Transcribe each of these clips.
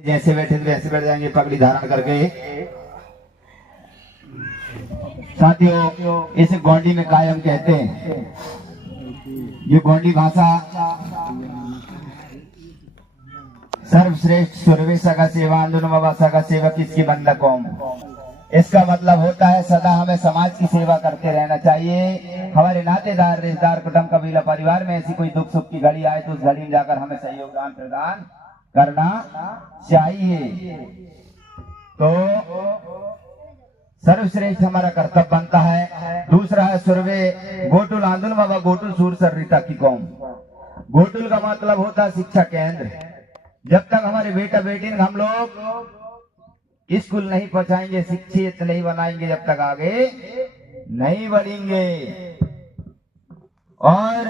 जैसे बैठे थे वैसे बैठ जाएंगे पगड़ी धारण करके। साथियों, इसे गोंडी में कायम कहते हैं। ये गोंडी भाषा सर्वश्रेष्ठ सुरवे सगा सेवा आंदोलन सगा सेवक इसकी बंदा कौम। इसका मतलब होता है सदा हमें समाज की सेवा करते रहना चाहिए। हमारे नातेदार, रिश्तेदार, कुटुंब, कबीला, परिवार में ऐसी कोई दुख सुख की घड़ी आए तो उस घड़ी में जाकर हमें सहयोग दान प्रदान करना चाहिए। तो सर्वश्रेष्ठ हमारा कर्तव्य बनता है। दूसरा है सुरवे गोटुल आंदोलन बाबा गोटुल सूर सर्रिता की कौम। गोटुल का मतलब होता है शिक्षा केंद्र। जब तक हमारे बेटा बेटी हम लोग स्कूल नहीं पहुंचाएंगे, शिक्षित नहीं बनाएंगे, जब तक आगे नहीं बढ़ेंगे। और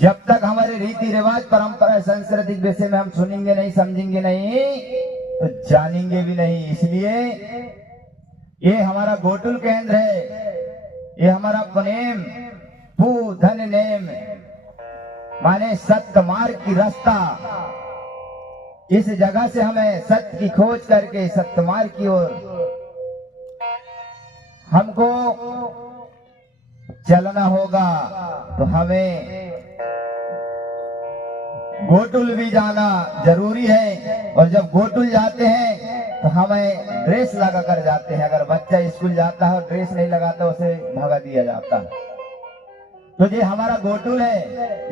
जब तक हमारे रीति रिवाज, परंपरा, सांस्कृतिक विषय में हम सुनेंगे नहीं, समझेंगे नहीं, तो जानेंगे भी नहीं। इसलिए ये हमारा गोटुल केंद्र है। ये हमारा पुनेम पू धन नेम माने सत्य मार्ग की रास्ता। इस जगह से हमें सत्य की खोज करके सत्य मार्ग की ओर हमको चलना होगा। तो हमें गोटुल भी जाना जरूरी है। और जब गोटुल जाते हैं तो हमें ड्रेस लगा कर जाते हैं। अगर बच्चा स्कूल जाता है और ड्रेस नहीं लगाता उसे भगा दिया जाता है। तो ये हमारा गोटुल है।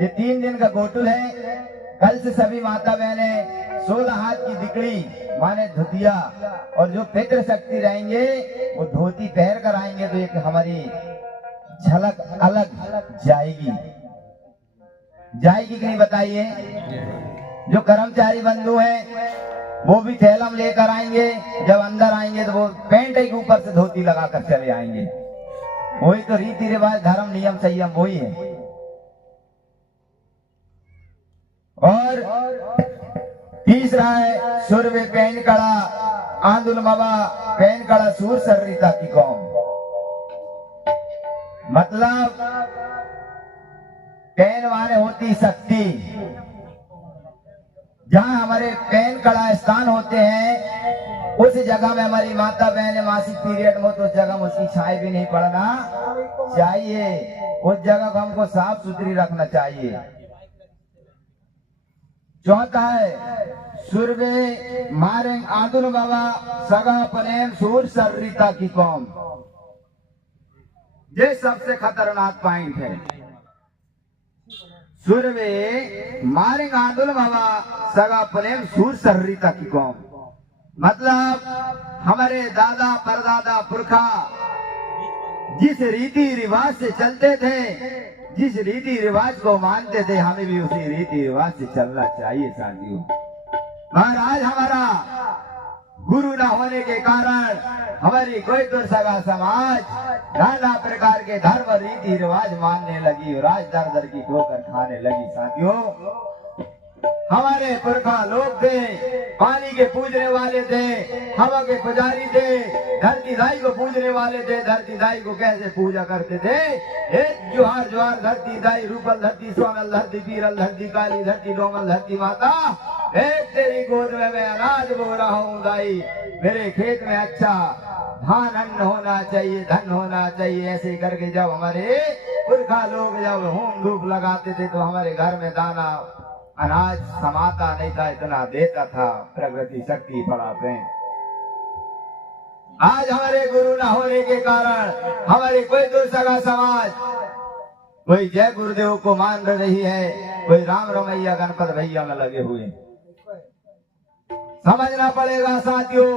ये 3 दिन का गोटुल है। कल से सभी माता बहनें 16 हाथ की दिकड़ी माने धोतिया और जो पितृ शक्ति रहेंगे वो धोती पहन कर आएंगे। तो एक हमारी झलक अलग जाएगी कि नहीं बताइए। जो कर्मचारी बंधु हैं वो भी थैलम लेकर आएंगे। जब अंदर आएंगे तो वो पैंट के ऊपर से धोती लगाकर चले आएंगे। वही तो रीति रिवाज, धर्म, नियम, संयम वही है। और तीसरा है सुरवे पैन कड़ा आंदुल बाबा पैन कड़ा सूर सर्रिता की कौम। मतलब पैन माने होती शक्ति। जहां हमारे पैन कड़ा स्थान होते हैं उस जगह में हमारी माता बहन मासिक पीरियड में तो उस जगह में उसकी छाई भी नहीं पड़ना चाहिए। उस जगह को हमको साफ सुथरी रखना चाहिए। चौथा है सुरवे मारेंग आदुल बाबा सगा पनेम सूर सर्रिता की कौम। ये सबसे खतरनाक पॉइंट है। सुरवे मारेंग आदुल बाबा सगा पनेम सूर सर्रिता की कौम। मतलब हमारे दादा परदादा पुरखा जिस रीति रिवाज से चलते थे, जिस रीति रिवाज को मानते थे, हमें भी उसी रीति रिवाज से चलना चाहिए साथियों। महाराज हमारा गुरु न होने के कारण हमारी कोई दुर्सगा समाज नाना प्रकार के धर्म रीति रिवाज मानने लगी, राज दर दर की ठोकर खाने लगी। साथियों, हमारे पुरखा लोग थे, पानी के पूजने वाले थे, हवा के पुजारी थे, धरती दाई को पूजने वाले थे। धरती दाई को कैसे पूजा करते थे? जुहार जुहार धरती दाई, रूपल धरती, सोनल धरती, पीरल धरती, काली धरती, डोमल धरती माता, तेरी गोद में मैं अनाज बो रहा हूँ दाई। मेरे खेत में अच्छा धान अन्न होना चाहिए, धन होना चाहिए। ऐसे करके जब हमारे पुरखा लोग जब होम धूप लगाते थे तो हमारे घर में दाना अनाज समाता नहीं था, इतना देता था। प्रकृति शक्ति पढ़ाते हैं। आज हमारे गुरु न होने के कारण हमारे कोई दुर्सगा समाज कोई जय गुरुदेव को मान रही है, कोई राम रमैया गणपत भैया में लगे हुए। समझना पड़ेगा साथियों,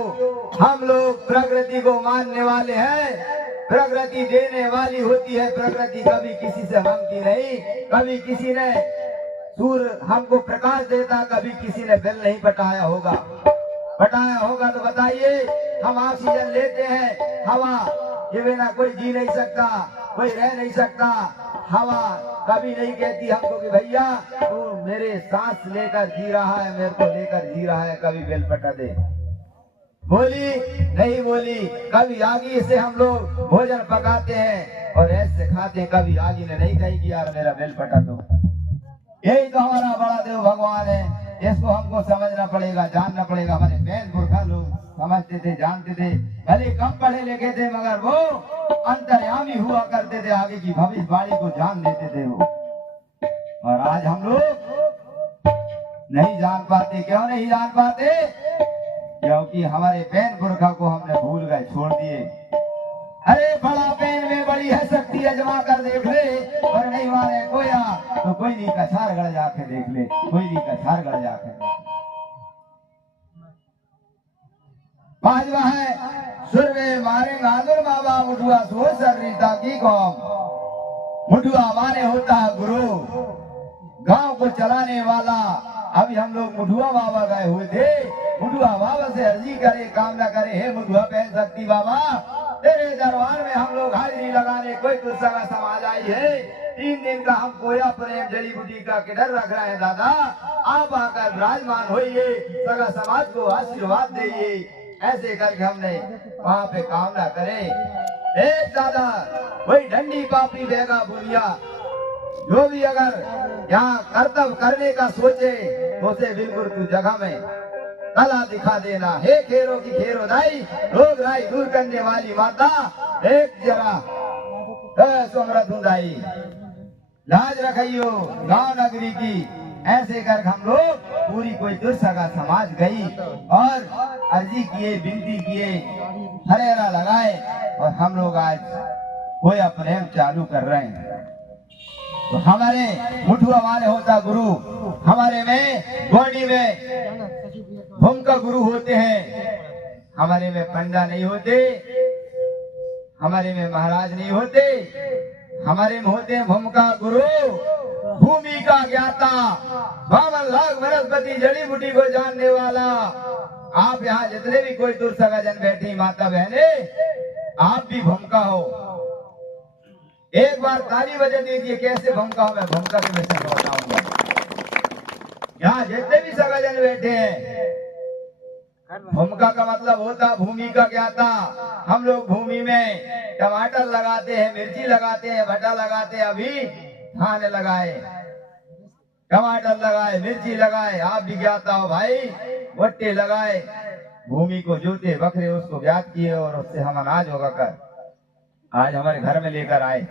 हम लोग प्रकृति को मानने वाले हैं। प्रकृति देने वाली होती है। प्रकृति कभी किसी से मांगती नहीं। कभी किसी ने सूर्य हमको प्रकाश देता, कभी किसी ने बिल नहीं पटाया होगा। पटाया होगा तो बताइए। हम ऑक्सीजन लेते हैं, हवा ये बिना कोई जी नहीं सकता, कोई रह नहीं सकता। हवा कभी नहीं कहती हमको कि भैया तू मेरे सांस लेकर जी रहा है, मेरे को लेकर जी रहा है, कभी बिल पटा दे। बोली नहीं बोली। कभी आगी से हम लोग भोजन पकाते हैं और ऐसे खाते हैं, कभी आगी ने नहीं कही कि यार मेरा बिल पटा दो। यही तो हमारा बड़ा देव भगवान है। इसको हमको समझना पड़ेगा, जानना पड़ेगा। हमारे पहले पुरखा लोग समझते थे, जानते थे, भले कम पढ़े लिखे थे मगर वो अंतर्यामी हुआ करते थे, आगे की भविष्यवाणी को जान लेते थे वो। और आज हम लोग नहीं जान पाते। क्यों नहीं जान पाते? क्योंकि हमारे पैन पुरखा को हमने भूल गए, छोड़ दिए। अरे बड़ा पैन में बड़ी है शक्ति, अजमा कर देख ले, और नहीं माने कोया तो कोई नहीं कछार गड़ जाके देख ले, कोई नहीं कछार गड़ जाके देख ले। पांचवा है सुरवे मारे गादुर बाबा मुठुआ सो सर्रीता की कौम। मुठुआ माने होता है गुरु, गांव को चलाने वाला। अभी हम लोग मुठुआ बाबा गए हुए थे, मुठुआ बाबा से अर्जी करे, कामना करे, हे मुठुआ पहन शक्ति बाबा, तेरे दरबार में हम लोग हाजिरी लगाने कोई दुर्सगा समाज आई है। 3 दिन का हम कोया प्रेम जड़ी बूटी का किधर रख रहे हैं दादा, आप आकर विराजमान होइए, सगा समाज को आशीर्वाद दीजिए। ऐसे करके हमने वहाँ पे कामना करे। एक दादा वही डंडी पापी बेगा बुनिया, जो भी अगर यहाँ कर्तव्य करने का सोचे तो उसे बिल्कुल तू जगह में कला दिखा देना। हे खेरों की खेरो दाई, रोग राई दूर करने वाली माता, एक जरा सुमरत दाई, लाज रखियो गांव नगरी की। ऐसे कर हम लोग पूरी कोई दुर्सगा समाज गई और अर्जी किए, विनती किए, हरेरा लगाए, और हम लोग आज कोई प्रेम चालू कर रहे हैं। तो हमारे मुठुआ वाले होता गुरु, हमारे में गोंडी में भूमका गुरु होते हैं, हमारे में पंडा नहीं होते, हमारे में महाराज नहीं होते, हमारे में होते हैं भूमका गुरु, भूमि का ज्ञाता, 52 लाख वनस्पति जड़ी बूटी को जानने वाला। आप यहाँ जितने भी कोई दुर्सगा जन बैठी माता बहने, आप भी भूमका हो। एक बार ताली बजा दीजिए, कैसे भूमका हो, मैं भूमका के विषय में बताऊंगा। यहाँ जितने भी सगाजन बैठे हैं, भूमका का मतलब होता भूमि का ज्ञाता। हम लोग भूमि में टमाटर लगाते हैं, मिर्ची लगाते हैं, भट्टा लगाते हैं, अभी धान लगाए, टमाटर लगाए, मिर्ची लगाए, आप भी ज्ञाता हो भाई। भट्टे लगाए, भूमि को जोते बकरे उसको ज्ञात किए, और उससे हम अनाज होगा कर आज हमारे घर में लेकर आए।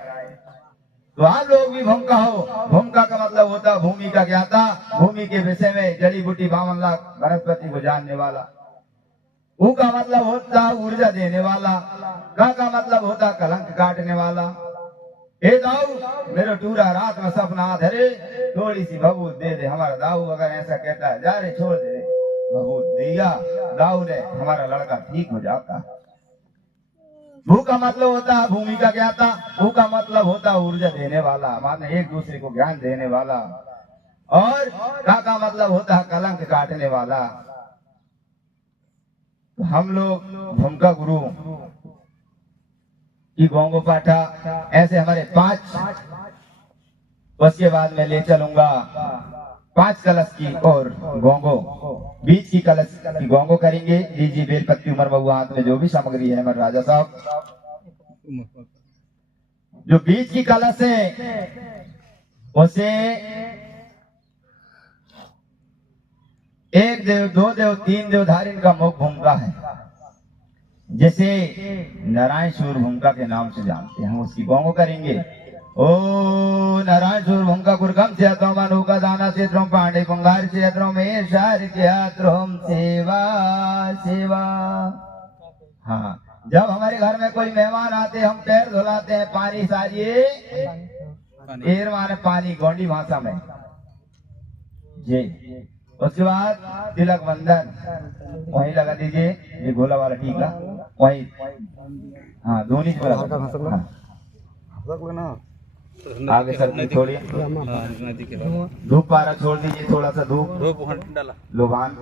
तो आप लोग भी भूमका हो। भूमका का मतलब होता भूमि का ज्ञाता, भूमि के विषय में जड़ी बूटी 52 लाख वनस्पति को जानने वाला। ऊ का मतलब होता ऊर्जा देने वाला, का मतलब होता कलंक काटने वाला। हे दाऊ मेरे टूरा रात में सपना धरे, थोड़ी सी भभूत दे दे। हमारा दाऊ अगर ऐसा कहता है, जा रे छोड़ दे, भभूत दिया दाऊ ने, हमारा लड़का ठीक हो जाता। भू का मतलब होता है भूमि का ज्ञाता, भू का मतलब होता ऊर्जा देने वाला, माने एक दूसरे को ज्ञान देने वाला, और का मतलब होता है कलंक काटने वाला। तो हम लोग भूमका गुरु की गोंगो पाठा, ऐसे हमारे 5, उसके बाद मैं ले चलूंगा 5 कलश की और गोंगो, बीच की कलश की गोंगो करेंगे। लीजिए बेलपत्ती उमर बबुआ हाथ में जो भी सामग्री है हमारे राजा साहब। जो बीच की कलश है उसे 1 देव, 2 देव, 3 देव धारिन का मुख भूमका है, जैसे नारायण सूर भूमका के नाम से जानते हैं। हम उसकी गोंगो करेंगे। ओ नारायण सूर भूमका कुरकम से मनु का दाना से पांडे पंगार से में शार सेवा सेवा। हाँ, जब हमारे घर में कोई मेहमान आते हम पैर धुलाते हैं, पानी सारिए, एर माने पानी गोंडी भाषा में जी। उसके बाद तिलक बंधन वही लगा दीजिए, ये गोला वाला टीका वही, हाँ दोनों आगे सर छोड़िए, धूप पारा छोड़ दीजिए, थोड़ा सा धूप लोभान।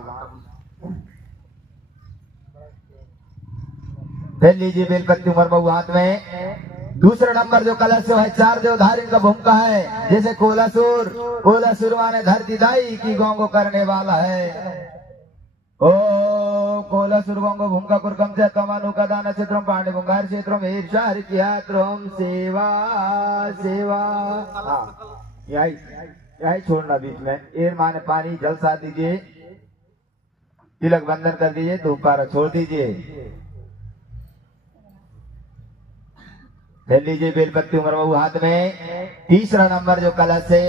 फिर लीजिए बेलपत्ती उमर बबू हाथ में। दूसरा नंबर जो कलश है 4 देव धारिन का भूमका है, जैसे कोलासुर, कोलासुर माने धरती दाई की गोंगो करने वाला है। ओ कोलासुर गोंगो भूमका कुरकम से तमानु का दाना क्षेत्र पांडे बुंगार क्षेत्र में ईर्षार किया सेवा सेवा। यही छोड़ना बीच में। एर माने पानी जल सा दीजिए, तिलक बंधन कर दीजिए, धूप पारा छोड़ दीजिए। ले लीजिए बेलपत्ती उमर बाबू हाथ में। तीसरा नंबर जो कलश है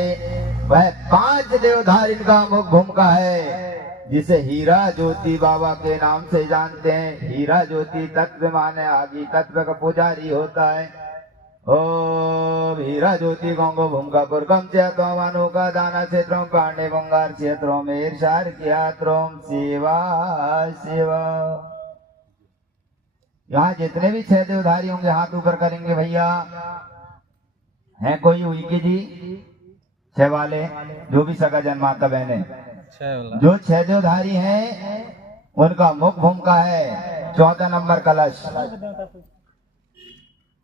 वह 5 देवधार इनका मुख भूमिका है, जिसे हीरा ज्योति बाबा के नाम से जानते हैं। हीरा ज्योति तत्व माने आदि तत्व का पुजारी होता है। ओम हीरा ज्योति गंगो भूमिका पुरकम चेतो मनु का दाना क्षेत्रों पांडे बंगार क्षेत्रों में ईर्षार कियात्रों सेवा सेवा। यहाँ जितने भी 6 देवधारी होंगे हाथ ऊपर करेंगे भैया। हैं कोई हुई की जी 6 वाले जो भी सगा जन्माता बहने, जो 6 देवधारी हैं उनका मुख भूमिका है 14 नंबर कलश,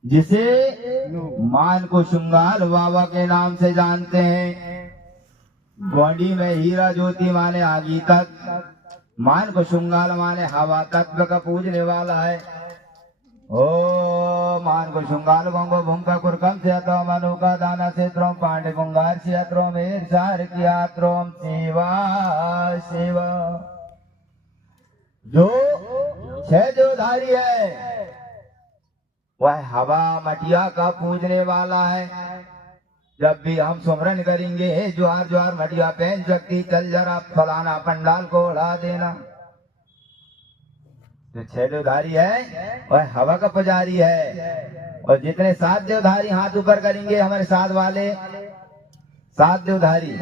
जिसे मान को शुंगाल बाबा के नाम से जानते हैं। बॉडी में हीरा ज्योति माने आगी तक, मान को शुंगाल माने हवा तत्व का पूजने वाला है। ओ मान को शुंगाल गंगो भूमिका कुरकम से मनु का दाना क्षेत्रों पांडे बंगार क्षेत्रों में सार कियात्रों सेवा सेवा। जो 6 देवधारी है वह हवा मटिया का पूजने वाला है। जब भी हम सुमरन करेंगे हे ज्वार ज्वार मटिया पहन शक्ति चल जरा फलाना पंडाल को उड़ा देना। जो 6 देवधारी है वह हवा का पुजारी है। और जितने 7 देवधारी हाथ ऊपर करेंगे हमारे साथ वाले 7 देवधारी,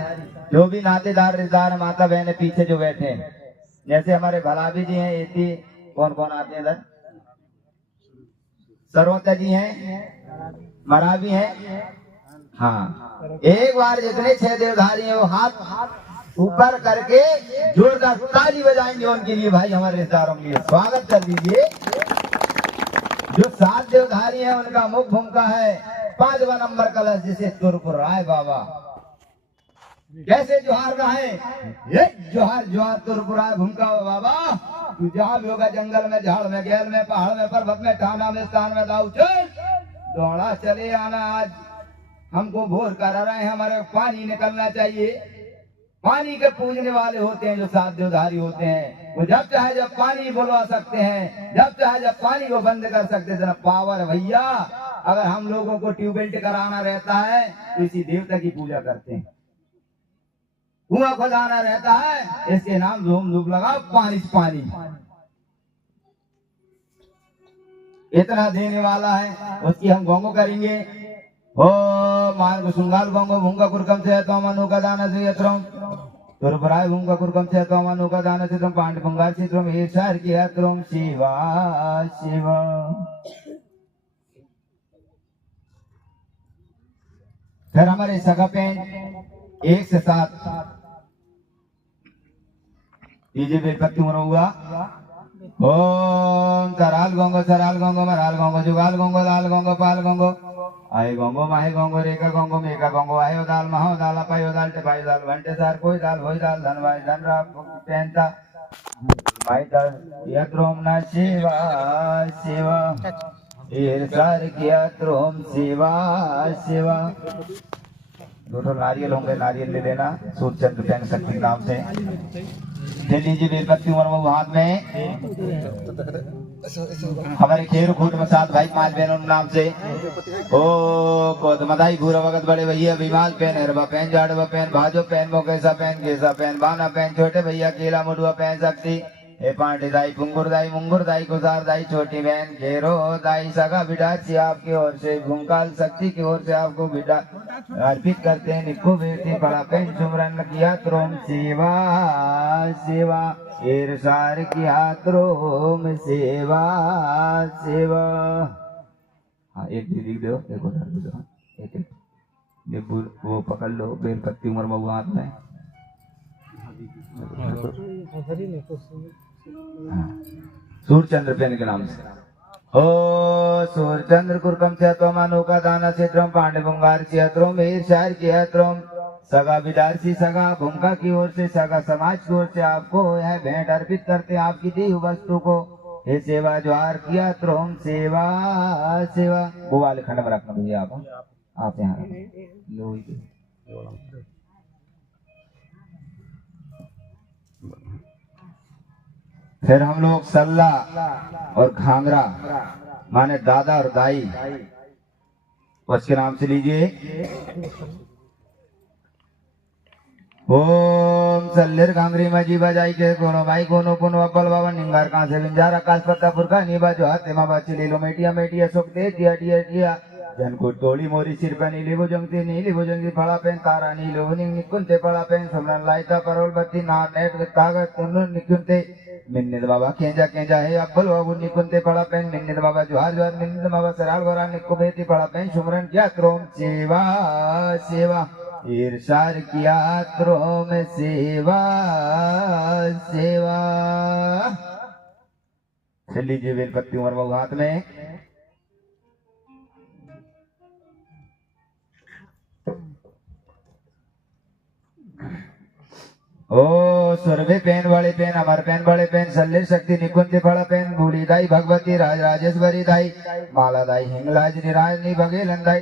जो भी नातेदार रिश्तेदार माता बहने पीछे जो बैठे हैं, जैसे हमारे भलाभी जी हैं, एती कौन कौन आते हैं इधर, सरवता जी हैं, मरावी हैं। हाँ, एक बार जितने 6 देवधारी हैं वो हाथ ऊपर करके जोरदार ताली बजाएंगे उनके लिए भाई, हमारे रिश्तेदारों के लिए स्वागत कर दीजिए। जो 7 देवधारी हैं उनका मुख भूमिका है 5वां नंबर कलश, जिसे तुरपुराय बाबा। कैसे जोहार गाए, ये जोहार जोहार तुरपुराय भूमिका बाबा। तू जहाँ भी होगा, जंगल में, झाड़ में, गैल में, पहाड़ में, पर्वत में, ठाना में, स्थान में, दाऊ चल दौड़ा चले आना। आज हमको भोर कर रहे हैं, हमारे पानी निकलना चाहिए। पानी के पूजने वाले होते हैं जो 7 देवधारी होते हैं। वो जब चाहे जब पानी बुलवा सकते हैं, जब चाहे जब पानी को बंद कर सकते हैं। पावर भैया, अगर हम लोगों को ट्यूबवेल कराना रहता है तो इसी देवता की पूजा करते हैं। कुआं खोदाना रहता है, इसके नाम धूम धूप लगा पानी पानी। इतना देने वाला है, उसकी हम गोंगो करेंगे। ओ मान को सुंगाल गोंगो भूंगा कुरकम से तो मनु का दाना से यत्रम तुरपराय भूंगा कुरकम से तो मनु का दाना से तुम पांड भंगार से तुम ईर्षार की यत्रम शिवा शिवा। फिर हमारे सगा पेन 1 से 7 दीजिए बेलपत्ती मरो हुआ। ओम तराल गोंगो मराल गोंगो जुगाल गोंगो लाल गोंगो पाल गोंगो आए गोंगो माहे गोंगो रेका गोंगो मेका गोंगो आयो दाल महो दाल अपायो दाल टेपायो दाल घंटे सार कोई दाल होई दाल धन भाई धन रा पेंता भाई दाल यत्रोम ना सेवा सेवा एर सार किया त्रोम सेवा सेवा। 2 नारियल होंगे, नारियल ले लेना सूर्यचंद्र पेन शक्ति के नाम से। ले लीजिए बेलपत्ती उमर हाथ में। हमारे खेर खूट में 7 भाई 5 बहनों नाम से। ओ कोद मदाई भूरा वगत बड़े भैया विमाल पेन, हरबा पेन, जाड़वा पेन, भाजो पेन, मोकेसा पेन, केसा पेन, बाना पेन, छोटे भैया केला मुडुआ पेन शक्ति। हे पांडे दाई, पुंगुर दाई, मुंगुर दाई, कुसार दाई, छोटी बहन घेरो दाई, सगा बिडाची आपकी ओर से, भूंकाल शक्ति की ओर से आपको बिडा अर्पित करते हैं। निको बेटी बड़ा पेन सुमरन किया त्रोम सेवा सेवा एर सार किया त्रोम सेवा सेवा। हाँ, एक भी लिख दो, एक उधर भी दो, एक वो पकड़ लो बेलपत्ती उमर मऊ हाथ में। सूर्यचंद्र पेन के नाम से। ओ सूर्यचंद्र कुरकम क्षेत्रों मानो का दाना क्षेत्रों पांडे बंगार क्षेत्रों में शहर के क्षेत्रों सगा विदारसी सगा भूमिका की ओर से, सगा समाज की ओर से आपको यह भेंट अर्पित करते हैं आपकी दी वस्तु को। हे सेवा ज्वार किया त्रोम सेवा सेवा। वो वाले खंड में रखना भैया आप यहाँ लो। फिर हम लोग सल्ला और घांगरा माने दादा और दाई उसके नाम से लीजिए। ओम सल्लेर घांगरी मजी बजाई के कोनो भाई कोनो कोनो अब्बल बाबा निंगार कहाँ से बिंजार आकाश पत्ता पुरखा नीबा जो हाथ तेमा बाची ले लो मेटिया मेटिया सुख दे दिया दिया दिया जन को टोली मोरी सिर पे नीली भुजंगती फड़ा पेन तारा नीलो निंग निकुंते फड़ा पेन सुमरन लाइता परवल बत्ती ना नेट तागत तुनु निकुंते मिन्नत बाबा केंजा केंजा है अब्बल बाबू निकुंते फड़ा पेन मिन्नत बाबा जोहार जोहार मिन्नत बाबा सराल वरा निको बेती फड़ा पेन सुमरन क्या त्रोम सेवा सेवा ईर्षार किया त्रोम सेवा सेवा। चल लीजिए बेलपत्ती उमर बाबू हाथ में। ओ सुरभि पेन वाले पेन अमर पेन वाले पेन सल्लेर शक्ति निकुंज फड़ा पेन भूली दाई भगवती राज राजेश्वरी दाई माला दाई हिंगलाज निराज नि बघेलन दाई